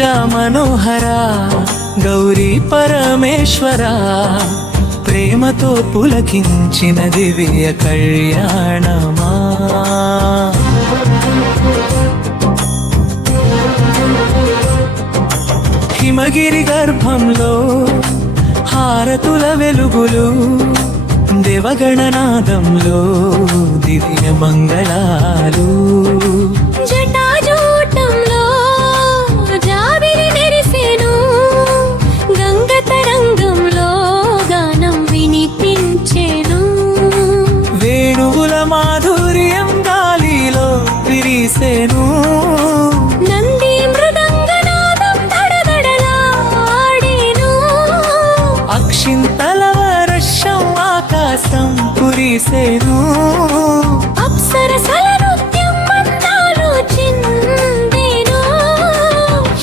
గిరిజ మనోహర గౌరీ పరమేశ్వర ప్రేమతో పులకించిన దివ్య కళ్యాణమా హిమగిరి గర్భంలో హారతుల వెలుగులు దేవగణనాదంలో దివ్య మంగళాలు జటాజూటంలో జాబిలి మెరిసెను గంగ తరంగంలో గానం వినిపించెను వేణువుల మాధుర్యం గాలిలో విరిసెను నంది మృదంగనాదం దడదడలాడెను అక్షింతల వర్షం ఆకాశం కురిసెను అప్సరసల నృత్యం మందాలు చిందెను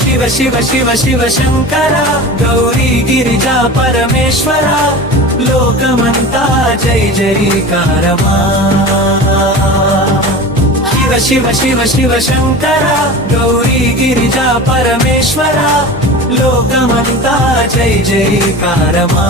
శివ శివ శివ శివ శంకర గౌరీ గిరిజా పరమేశ్వర లోకమంతా జై జైకారమా శివ శివ శివ శివ శంకర గౌరీ గిరిజా పరమేశ్వర లోకమంతా జై జైకారమా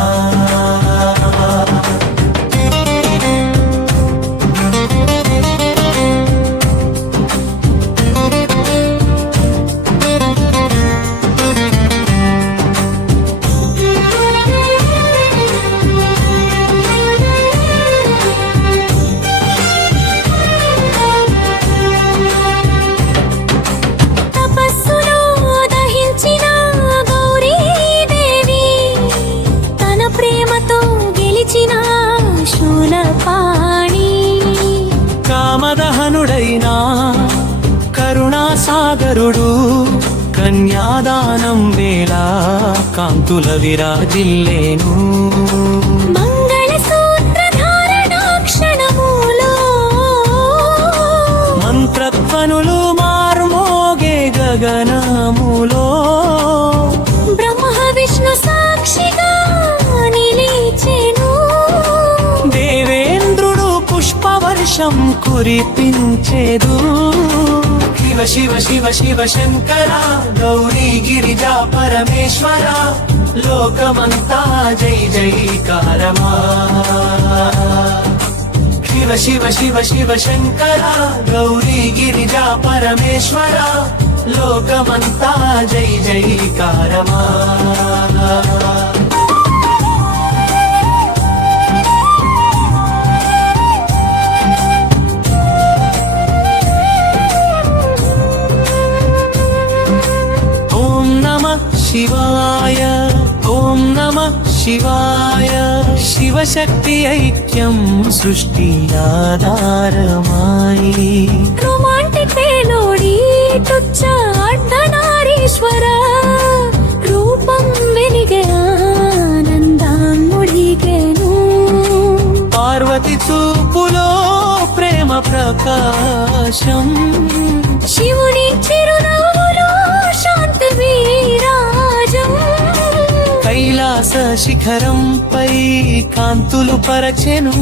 తపస్సులో దహించిన గౌరీదేవి తన ప్రేమతో గెలిచిన శూలపాణి కామదహనుడైనా కరుణాసాగరుడు కన్యాదానం వేళ కాంతుల విరాజిల్లేను మంగళసూత్ర ధారణా క్షణములో మంత్రధ్వనులు మార్మోగే గగనములో బ్రహ్మ విష్ణు సాక్షిగా నిలిచెను దేవేంద్రుడు పుష్పవర్షం కురిపించేదు శివ శివ శివ శివ శంకర గౌరీ గిరిజా పరమేశ్వర లోకమంతా జై జైకారమా శివ శివ శివ శివ శంకర గౌరీ గిరిజా పరమేశ్వర లోకమంతా జై జైకారమా ఓం నమః శివాయ ఓం నమః శివాయ శివశక్తి ఐక్యం సృష్టి ఆధారమాయి రొమాంటిక్ మేలోడీ తుచ్చ అర్ధనారీశ్వర రూపం వెలిగే ఆనందాన్ముడిగెను పార్వతి చూపులో ప్రేమ ప్రకాశం శివుని చిరునవ్వులో శాంతి విరాజం కైలాస శిఖరంపై కాంతులు పరచెను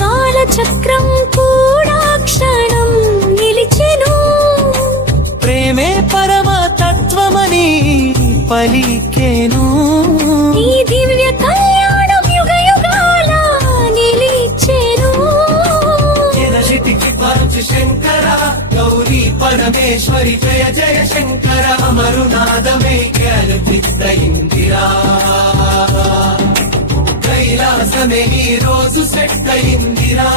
కాలచక్రం కూడా క్షణం నిలిచెను ప్రేమే పరమ తత్వమని పలికెను ఈ దివ్య కళ్యాణం యుగ యుగాల నిలిచెను ఎదశితికి పరచు శంకర గౌరీ పరమేశ్వరి జయ జయ శంకర మరునాదమే గెలుపిద్ద ఇందిరా కైలాసమే ఈ రోజు సెట్ అయిందిరా